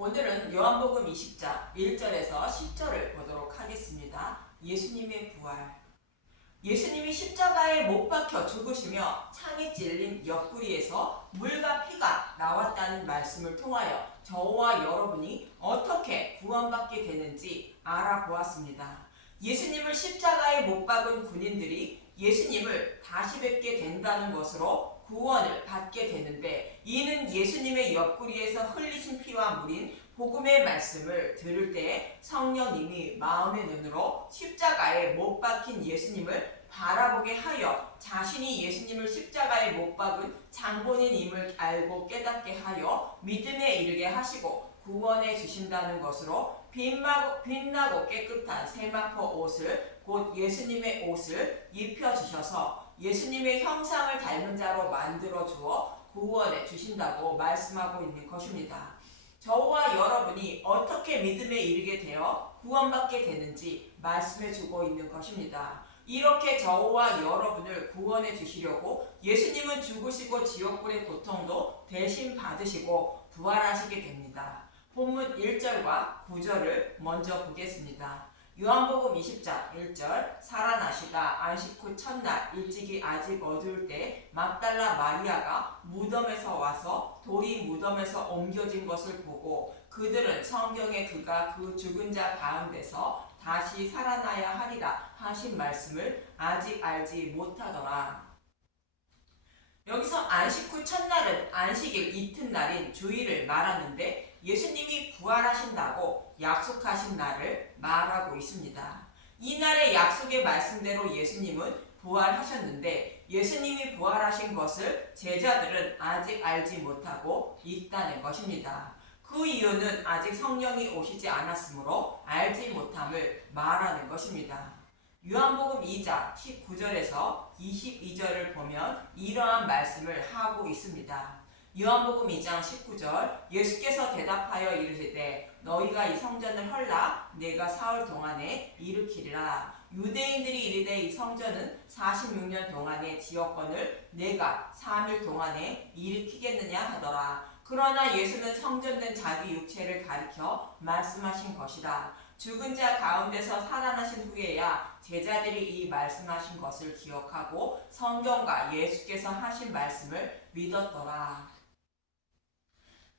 오늘은 요한복음 20장 1절에서 10절을 보도록 하겠습니다. 예수님의 부활. 예수님이 십자가에 못 박혀 죽으시며 창에 찔린 옆구리에서 물과 피가 나왔다는 말씀을 통하여 저와 여러분이 어떻게 구원받게 되는지 알아보았습니다. 예수님을 십자가에 못 박은 군인들이 예수님을 다시 뵙게 된다는 것으로 구원을 받게 되는데, 이는 예수님의 옆구리에서 흘리신 피와 물인 복음의 말씀을 들을 때 성령님이 마음의 눈으로 십자가에 못 박힌 예수님을 바라보게 하여 자신이 예수님을 십자가에 못 박은 장본인임을 알고 깨닫게 하여 믿음에 이르게 하시고 구원해 주신다는 것으로 빛나고 깨끗한 세마포 옷을, 곧 예수님의 옷을 입혀주셔서 예수님의 형상을 닮은 자로 만들어 주어 구원해 주신다고 말씀하고 있는 것입니다. 저와 여러분이 어떻게 믿음에 이르게 되어 구원받게 되는지 말씀해 주고 있는 것입니다. 이렇게 저와 여러분을 구원해 주시려고 예수님은 죽으시고 지옥불의 고통도 대신 받으시고 부활하시게 됩니다. 본문 1절과 9절을 먼저 보겠습니다. 요한복음 20장 1절, 살아나시다 안식 후 첫날 일찍이 아직 어두울 때 막달라 마리아가 무덤에서 와서 돌이 무덤에서 옮겨진 것을 보고 그들은 성경에 그가 그 죽은 자 가운데서 다시 살아나야 하리라 하신 말씀을 아직 알지 못하더라. 여기서 안식 후 첫날은 안식일 이튿날인 주일을 말하는데, 예수님이 부활하신다고 약속하신 날을 말하고 있습니다. 이 날의 약속의 말씀대로 예수님은 부활하셨는데, 예수님이 부활하신 것을 제자들은 아직 알지 못하고 있다는 것입니다. 그 이유는 아직 성령이 오시지 않았으므로 알지 못함을 말하는 것입니다. 요한복음 2장 19절에서 22절을 보면 이러한 말씀을 하고 있습니다. 요한복음 2장 19절, 예수께서 대답하여 이르시되 너희가 이 성전을 헐라 내가 사흘 동안에 일으키리라. 유대인들이 이르되 이 성전은 46년 동안의 지역권을 내가 3일 동안에 일으키겠느냐 하더라. 그러나 예수는 성전된 자기 육체를 가리켜 말씀하신 것이다. 죽은 자 가운데서 살아나신 후에야 제자들이 이 말씀하신 것을 기억하고 성경과 예수께서 하신 말씀을 믿었더라.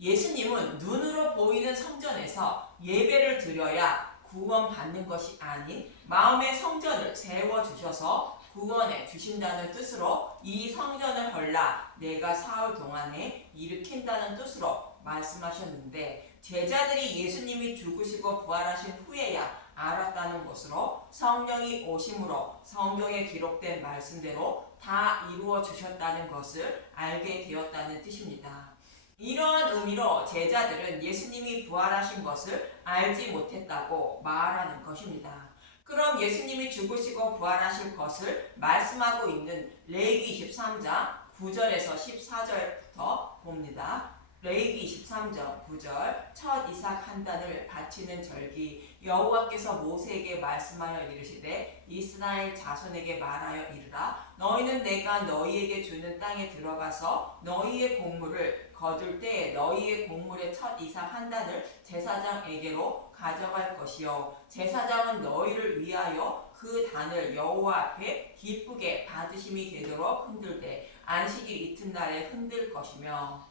예수님은 눈으로 보이는 성전에서 예배를 드려야 구원받는 것이 아닌 마음의 성전을 세워주셔서 구원해 주신다는 뜻으로 이 성전을 헐라 내가 사흘 동안에 일으킨다는 뜻으로 말씀하셨는데, 제자들이 예수님이 죽으시고 부활하신 후에야 알았다는 것으로 성령이 오심으로 성경에 기록된 말씀대로 다 이루어 주셨다는 것을 알게 되었다는 뜻입니다. 이러한 의미로 제자들은 예수님이 부활하신 것을 알지 못했다고 말하는 것입니다. 그럼 예수님이 죽으시고 부활하실 것을 말씀하고 있는 레위기 23장 9절에서 14절부터 봅니다. 레위기 23장 9절, 첫 이삭 한 단을 바치는 절기, 여호와께서 모세에게 말씀하여 이르시되 이스라엘 자손에게 말하여 이르라. 너희는 내가 너희에게 주는 땅에 들어가서 너희의 곡물을 거둘 때에 너희의 곡물의 첫 이삭 한 단을 제사장에게로 가져갈 것이요, 제사장은 너희를 위하여 그 단을 여호와 앞에 기쁘게 받으심이 되도록 흔들되 안식일 이튿날에 흔들 것이며.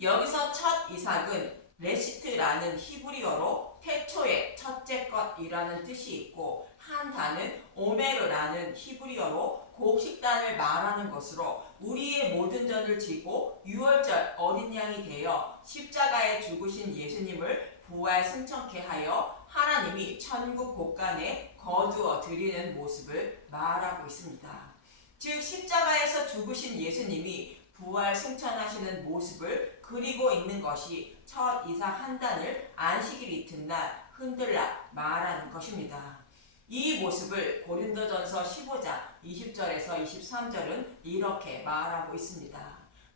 여기서 첫 이삭은 레시트라는 히브리어로 태초의 첫째 것이라는 뜻이 있고, 한 단은 오메르라는 히브리어로 곡식단을 말하는 것으로 우리의 모든 전을 지고 유월절 어린 양이 되어 십자가에 죽으신 예수님을 부활 승천케 하여 하나님이 천국 곳간에 거두어 드리는 모습을 말하고 있습니다. 즉 십자가에서 죽으신 예수님이 부활 승천하시는 모습을 그리고 있는 것이 첫 이삭 한 단을 안식일 이튿날 흔들라 말하는 것입니다. 이 모습을 고린도전서 15장 20절에서 23절은 이렇게 말하고 있습니다.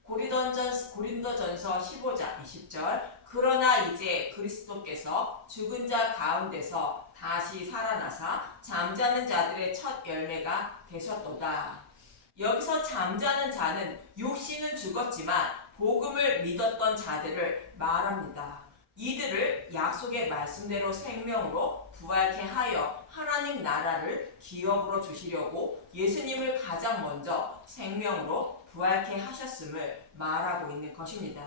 고린도전서 15장 20절, 그러나 이제 그리스도께서 죽은 자 가운데서 다시 살아나사 잠자는 자들의 첫 열매가 되셨도다. 여기서 잠자는 자는 육신은 죽었지만 복음을 믿었던 자들을 말합니다. 이들을 약속의 말씀대로 생명으로 부활케 하여 하나님 나라를 기업으로 주시려고 예수님을 가장 먼저 생명으로 부활케 하셨음을 말하고 있는 것입니다.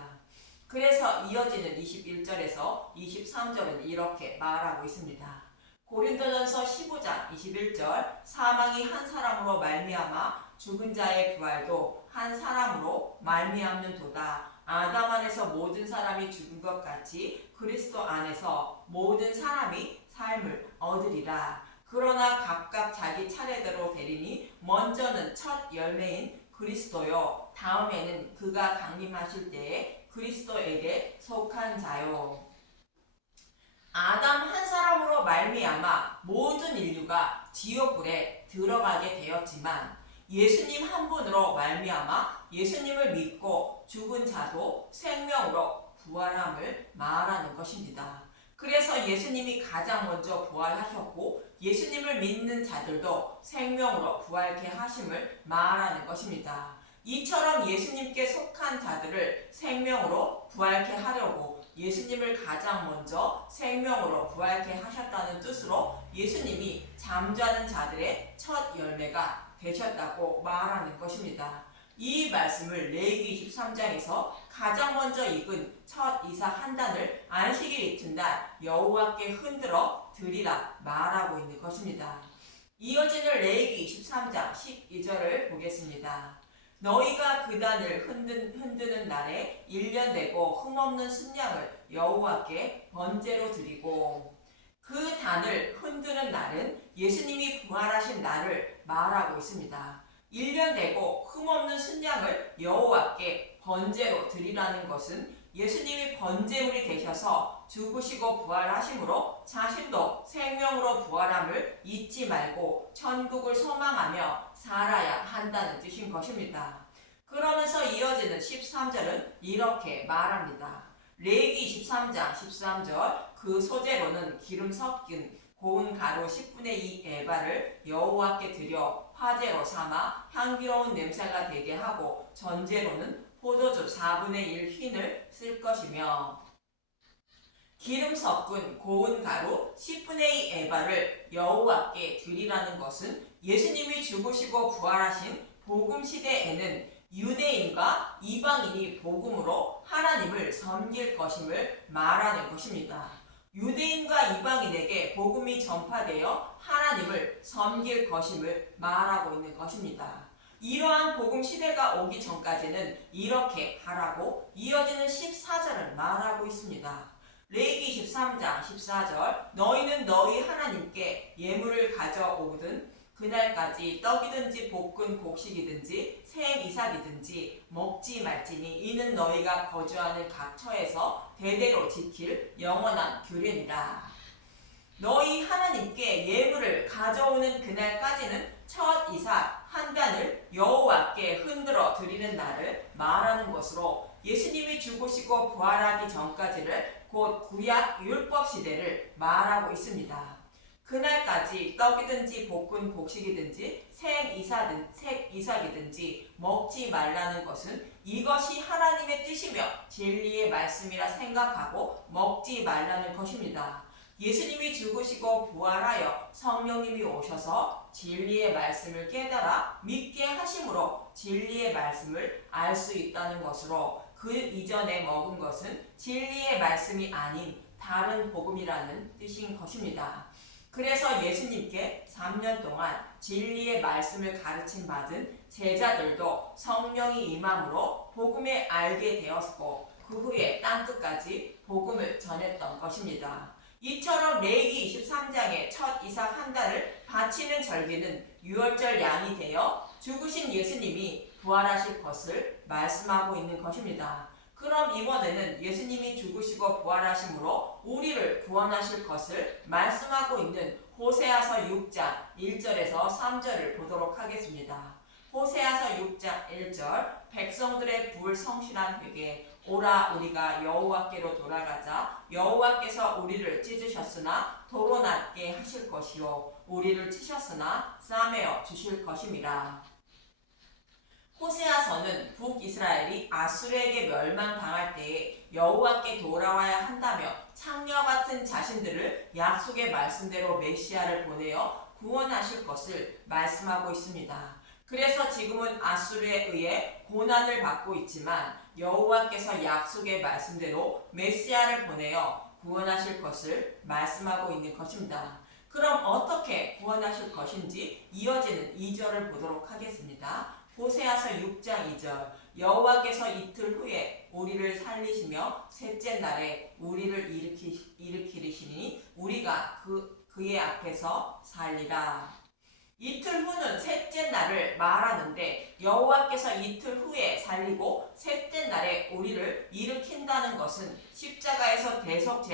그래서 이어지는 21절에서 23절은 이렇게 말하고 있습니다. 고린도전서 15장 21절 사망이 한 사람으로 말미암아 죽은 자의 부활도 한 사람으로 말미암는도다. 아담 안에서 모든 사람이 죽은 것 같이 그리스도 안에서 모든 사람이 삶을 얻으리라. 그러나 각각 자기 차례대로 되리니 먼저는 첫 열매인 그리스도요 다음에는 그가 강림하실 때에 그리스도에게 속한 자요. 아담 한 사람으로 말미암아 모든 인류가 지옥불에 들어가게 되었지만 예수님 한 분으로 말미암아 예수님을 믿고 죽은 자도 생명으로 부활함을 말하는 것입니다. 그래서 예수님이 가장 먼저 부활하셨고 예수님을 믿는 자들도 생명으로 부활케 하심을 말하는 것입니다. 이처럼 예수님께 속한 자들을 생명으로 부활케 하려고 예수님을 가장 먼저 생명으로 부활케 하셨다는 뜻으로 예수님이 잠자는 자들의 첫 열매가 되셨다고 말하는 것입니다. 이 말씀을 레위기 23장에서 가장 먼저 익은 첫 이삭 한 단을 안식일 이튿날 여호와께 흔들어 드리라 말하고 있는 것입니다. 이어지는 레위기 23장 12절을 보겠습니다. 너희가 그 단을 흔드는 날에 1년 되고 흠없는 순양을 여호와께 번제로 드리고, 그 단을 흔드는 날은 예수님이 부활하신 날을 말하고 있습니다. 1년 되고 흠없는 순양을 여호와께 번제로 드리라는 것은 예수님이 번제물이 되셔서 죽으시고 부활하심으로 자신도 생명으로 부활함을 잊지 말고 천국을 소망하며 살아야 한다는 뜻인 것입니다. 그러면서 이어지는 13절은 이렇게 말합니다. 레위기 23장 13절 그 소재로는 기름 섞인 고운 가루 10분의 2 에바를 여호와께 드려 화제로 삼아 향기로운 냄새가 되게 하고 전제로는 포도주 4분의 1 흰을 쓸 것이며, 기름 섞은 고운 가루 10분의 2 에바를 여호와께 드리라는 것은 예수님이 죽으시고 부활하신 복음 시대에는 유대인과 이방인이 복음으로 하나님을 섬길 것임을 말하는 것입니다. 유대인과 이방인에게 복음이 전파되어 하나님을 섬길 것임을 말하고 있는 것입니다. 이러한 복음 시대가 오기 전까지는 이렇게 하라고 이어지는 14절을 말하고 있습니다. 레위기 13장 14절 너희는 너희 하나님께 예물을 가져오거든 그날까지 떡이든지 볶은 곡식이든지 생 이삭이든지 먹지 말지니 이는 너희가 거주하는 각 처에서 대대로 지킬 영원한 규례니라. 너희 하나님께 예물을 가져오는 그날까지는 첫 이삭 한 단을 여호와께 흔들어 드리는 날을 말하는 것으로 예수님이 죽으시고 부활하기 전까지를 곧 구약 율법 시대를 말하고 있습니다. 그날까지 떡이든지 볶은 곡식이든지 생 이삭이든지 먹지 말라는 것은 이것이 하나님의 뜻이며 진리의 말씀이라 생각하고 먹지 말라는 것입니다. 예수님이 죽으시고 부활하여 성령님이 오셔서 진리의 말씀을 깨달아 믿게 하심으로 진리의 말씀을 알 수 있다는 것으로 그 이전에 먹은 것은 진리의 말씀이 아닌 다른 복음이라는 뜻인 것입니다. 그래서 예수님께 3년 동안 진리의 말씀을 가르침 받은 제자들도 성령이 임함으로 복음을 알게 되었고 그 후에 땅끝까지 복음을 전했던 것입니다. 이처럼 레위기 23장의 첫 이삭 한 단을 바치는 절기는 유월절 양이 되어 죽으신 예수님이 부활하실 것을 말씀하고 있는 것입니다. 그럼 이번에는 예수님이 죽으시고 부활하심으로 우리를 구원하실 것을 말씀하고 있는 호세아서 6장 1절에서 3절을 보도록 하겠습니다. 호세아서 6장 1절 백성들의 불성실한 회개 오라 우리가 여호와께로 돌아가자. 여호와께서 우리를 찢으셨으나 도로 낮게 하실 것이요 우리를 치셨으나 싸매어 주실 것임이라. 호세아서는 북이스라엘이 아수르에게 멸망당할 때에 여호와께 돌아와야 한다며 창녀 같은 자신들을 약속의 말씀대로 메시아를 보내어 구원하실 것을 말씀하고 있습니다. 그래서 지금은 아수르에 의해 고난을 받고 있지만 여호와께서 약속의 말씀대로 메시아를 보내어 구원하실 것을 말씀하고 있는 것입니다. 그럼 어떻게 구원하실 것인지 이어지는 2절을 보도록 하겠습니다. 호세아서 6장 2절 여호와께서 이틀 후에 우리를 살리시며 셋째 날에 우리를 일으키시니 우리가 그의 앞에서 살리라. 이틀 후는 셋째 날을 말하는데 여호와께서 이틀 후에 살리고 셋째 날에 우리를 일으킨다는 것은 십자가에서 대속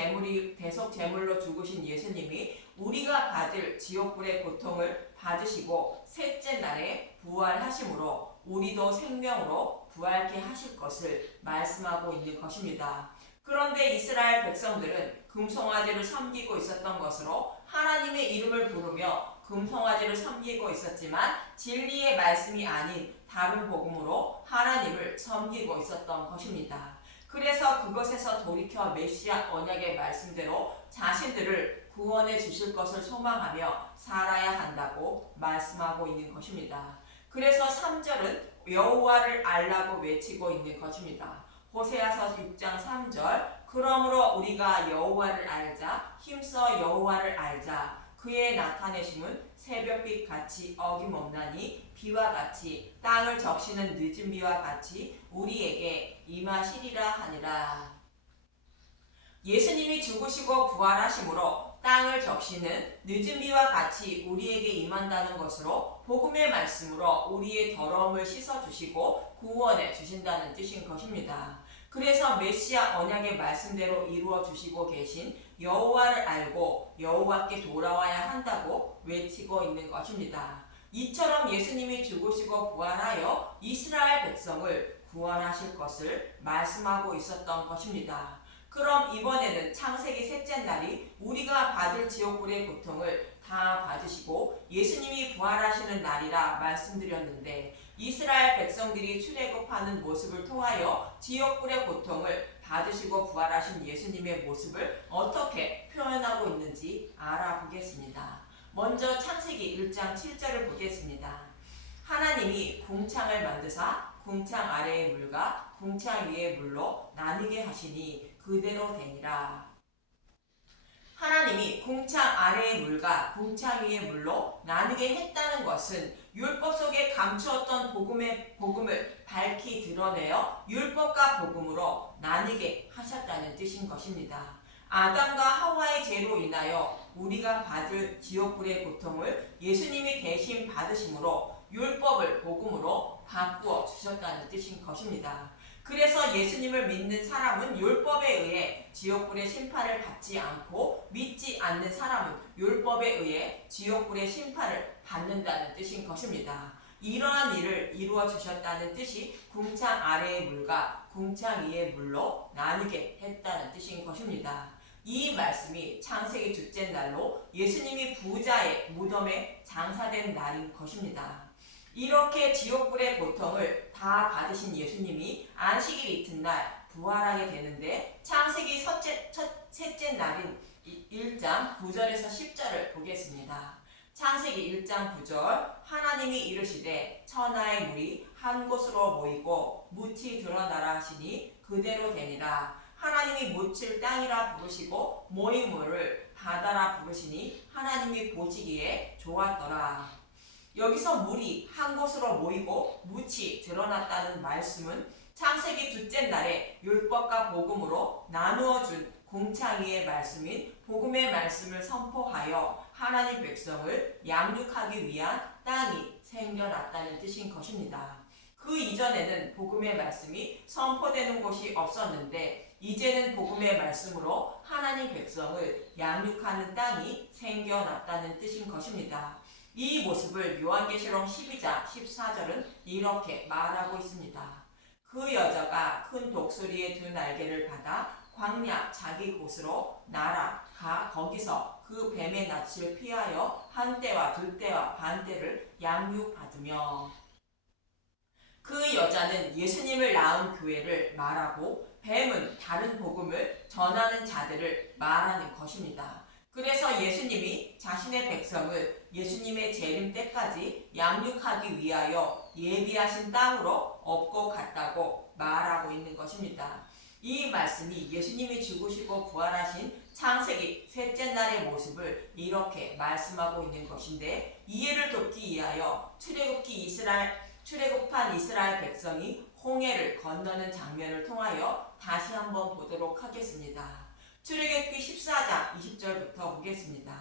제물로 죽으신 예수님이 우리가 받을 지옥불의 고통을 받으시고 셋째 날에 부활하심으로 우리도 생명으로 부활케 하실 것을 말씀하고 있는 것입니다. 그런데 이스라엘 백성들은 금송아지를 섬기고 있었던 것으로 하나님의 이름을 부르며 금송아지를 섬기고 있었지만 진리의 말씀이 아닌 다른 복음으로 하나님을 섬기고 있었던 것입니다. 그래서 그것에서 돌이켜 메시아 언약의 말씀대로 자신들을 구원해 주실 것을 소망하며 살아야 한다고 말씀하고 있는 것입니다. 그래서 3절은 여호와를 알라고 외치고 있는 것입니다. 호세아서 6장 3절 그러므로 우리가 여호와를 알자 힘써 여호와를 알자 그의 나타내심은 새벽빛 같이 어김없나니 비와 같이 땅을 적시는 늦은 비와 같이 우리에게 임하시리라 하니라. 예수님이 죽으시고 부활하심으로 땅을 적시는 늦은 비와 같이 우리에게 임한다는 것으로 복음의 말씀으로 우리의 더러움을 씻어주시고 구원해 주신다는 뜻인 것입니다. 그래서 메시아 언약의 말씀대로 이루어 주시고 계신 여호와를 알고 여호와께 돌아와야 한다고 외치고 있는 것입니다. 이처럼 예수님이 죽으시고 부활하여 이스라엘 백성을 구원하실 것을 말씀하고 있었던 것입니다. 그럼 이번에는 창세기 셋째 날이 우리가 받을 지옥불의 고통을 다 받으시고 예수님이 부활하시는 날이라 말씀드렸는데 이스라엘 백성들이 출애굽하는 모습을 통하여 지옥불의 고통을 받으시고 부활하신 예수님의 모습을 어떻게 표현하고 있는지 알아보겠습니다. 먼저 창세기 1장 7절을 보겠습니다. 하나님이 궁창을 만드사 궁창 아래의 물과 궁창 위의 물로 나뉘게 하시니 그대로 되니라. 하나님이 궁창 아래의 물과 궁창 위의 물로 나누게 했다는 것은 율법 속에 감추었던 복음을 밝히 드러내어 율법과 복음으로 나뉘게 하셨다는 뜻인 것입니다. 아담과 하와의 죄로 인하여 우리가 받을 지옥불의 고통을 예수님이 대신 받으심으로 율법을 복음으로 바꾸어 주셨다는 뜻인 것입니다. 그래서 예수님을 믿는 사람은 율법에 의해 지옥불의 심판을 받지 않고 믿지 않는 사람은 율법에 의해 지옥불의 심판을 받는다는 뜻인 것입니다. 이러한 일을 이루어 주셨다는 뜻이 궁창 아래의 물과 궁창 위의 물로 나누게 했다는 뜻인 것입니다. 이 말씀이 창세기 둘째 날로 예수님이 부자의 무덤에 장사된 날인 것입니다. 이렇게 지옥불의 고통을 다 받으신 예수님이 안식일 이튿날 부활하게 되는데 창세기 셋째 날인 1장 9절에서 10절을 보겠습니다. 창세기 1장 9절 하나님이 이르시되 천하의 물이 한 곳으로 모이고 묻이 드러나라 하시니 그대로 되니라. 하나님이 묻을 땅이라 부르시고 모인 물을 바다라 부르시니 하나님이 보시기에 좋았더라. 여기서 물이 한 곳으로 모이고 묻이 드러났다는 말씀은 창세기 둘째 날에 율법과 복음으로 나누어준 궁창위의 말씀인 복음의 말씀을 선포하여 하나님 백성을 양육하기 위한 땅이 생겨났다는 뜻인 것입니다. 그 이전에는 복음의 말씀이 선포되는 곳이 없었는데 이제는 복음의 말씀으로 하나님 백성을 양육하는 땅이 생겨났다는 뜻인 것입니다. 이 모습을 요한계시록 12장 14절은 이렇게 말하고 있습니다. 그 여자가 큰 독수리의 두 날개를 받아 광야 자기 곳으로 날아가 거기서 그 뱀의 낯을 피하여 한 때와 두 때와 반 때를 양육받으며 그 여자는 예수님을 낳은 교회를 말하고 뱀은 다른 복음을 전하는 자들을 말하는 것입니다. 그래서 예수님이 자신의 백성을 예수님의 재림 때까지 양육하기 위하여 예비하신 땅으로 업고 갔다고 말하고 있는 것입니다. 이 말씀이 예수님이 죽으시고 부활하신 창세기 셋째 날의 모습을 이렇게 말씀하고 있는 것인데, 이해를 돕기 위하여 출애굽한 이스라엘 백성이 홍해를 건너는 장면을 통하여 다시 한번 보도록 하겠습니다. 출애굽기 14장 20절부터 보겠습니다.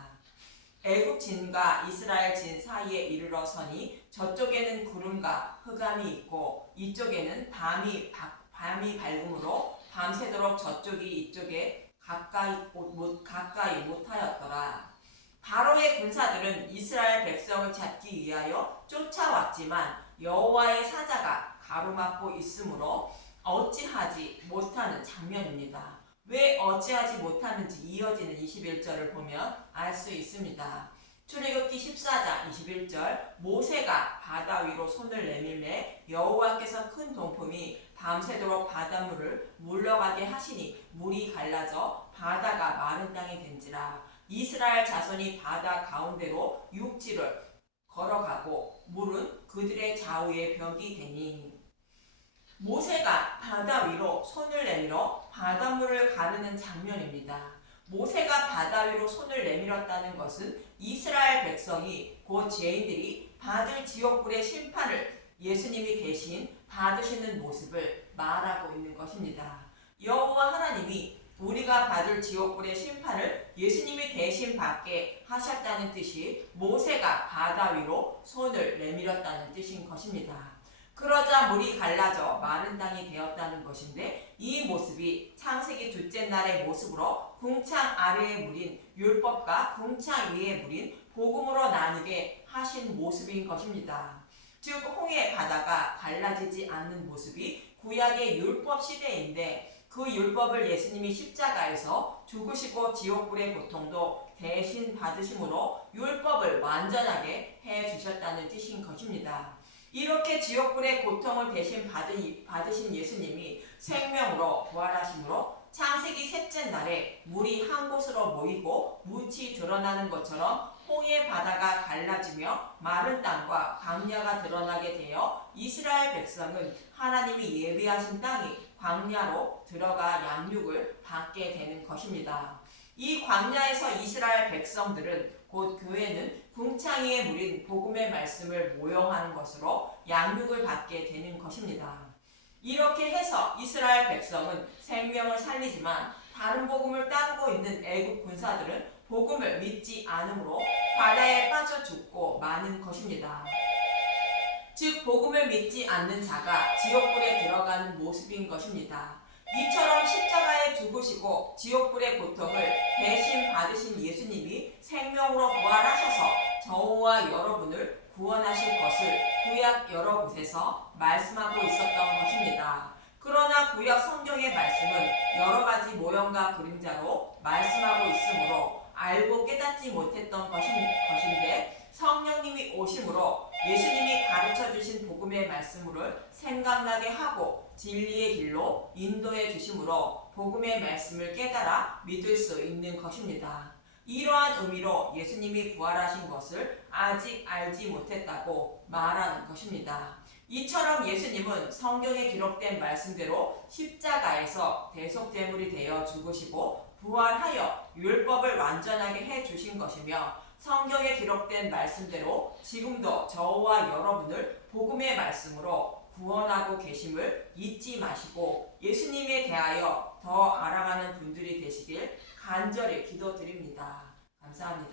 애굽 진과 이스라엘 진 사이에 이르러 서니 저쪽에는 구름과 흑암이 있고 이쪽에는 밤이 밝음으로 밤새도록 저쪽이 이쪽에 가까이 못하였더라. 바로의 군사들은 이스라엘 백성을 잡기 위하여 쫓아왔지만 여호와의 사자가 가로막고 있으므로 어찌하지 못하는 장면입니다. 왜 어찌하지 못하는지 이어지는 21절을 보면 알 수 있습니다. 출애굽기 14장 21절, 모세가 바다 위로 손을 내밀매 여호와께서 큰 동품이 밤새도록 바닷물을 물러가게 하시니 물이 갈라져 바다가 마른 땅이 된지라. 이스라엘 자손이 바다 가운데로 육지를 걸어가고 물은 그들의 좌우에 벽이 되니. 모세가 바다 위로 손을 내밀어 바닷물을 가르는 장면입니다. 모세가 바다 위로 손을 내밀었다는 것은 이스라엘 백성이, 곧 죄인들이 받을 지옥불의 심판을 예수님이 대신 받으시는 모습을 말하고 있는 것입니다. 여호와 하나님이 우리가 받을 지옥불의 심판을 예수님이 대신 받게 하셨다는 뜻이 모세가 바다 위로 손을 내밀었다는 뜻인 것입니다. 그러자 물이 갈라져 마른 땅이 되었다는 것인데, 이 모습이 창세기 둘째 날의 모습으로 궁창 아래의 물인 율법과 궁창 위의 물인 복음으로 나누게 하신 모습인 것입니다. 즉 홍해 바다가 갈라지지 않는 모습이 구약의 율법 시대인데, 그 율법을 예수님이 십자가에서 죽으시고 지옥불의 고통도 대신 받으심으로 율법을 완전하게 해주셨다는 뜻인 것입니다. 이렇게 지옥불의 고통을 대신 받으신 예수님이 생명으로 부활하심으로 창세기 셋째 날에 물이 한 곳으로 모이고 묻이 드러나는 것처럼 홍해 바다가 갈라지며 마른 땅과 광야가 드러나게 되어 이스라엘 백성은 하나님이 예비하신 땅이 광야로 들어가 양육을 받게 되는 것입니다. 이 광야에서 이스라엘 백성들은, 곧 교회는 궁창이의 물인 복음의 말씀을 모형하는 것으로 양육을 받게 되는 것입니다. 이렇게 해서 이스라엘 백성은 생명을 살리지만 다른 복음을 따르고 있는 애국 군사들은 복음을 믿지 않으므로 바다에 빠져 죽고 마는 것입니다. 즉 복음을 믿지 않는 자가 지옥불에 들어가는 모습인 것입니다. 이처럼 십자가에 죽으시고 지옥불의 고통을 대신 받으신 예수님이 생명으로 부활하셔서 저와 여러분을 구원하실 것을 구약 여러 곳에서 말씀하고 있었던 것입니다. 그러나 구약 성경의 말씀은 여러 가지 모형과 그림자로 말씀하고 있으므로 알고 깨닫지 못했던 것인데, 성령님이 오심으로 예수님이 가르쳐 주신 복음의 말씀을 생각나게 하고 진리의 길로 인도해 주심으로 복음의 말씀을 깨달아 믿을 수 있는 것입니다. 이러한 의미로 예수님이 부활하신 것을 아직 알지 못했다고 말하는 것입니다. 이처럼 예수님은 성경에 기록된 말씀대로 십자가에서 대속제물이 되어 죽으시고 부활하여 율법을 완전하게 해주신 것이며, 성경에 기록된 말씀대로 지금도 저와 여러분을 복음의 말씀으로 구원하고 계심을 잊지 마시고 예수님에 대하여 더 알아가는 분들이 되시길 간절히 기도드립니다. 감사합니다.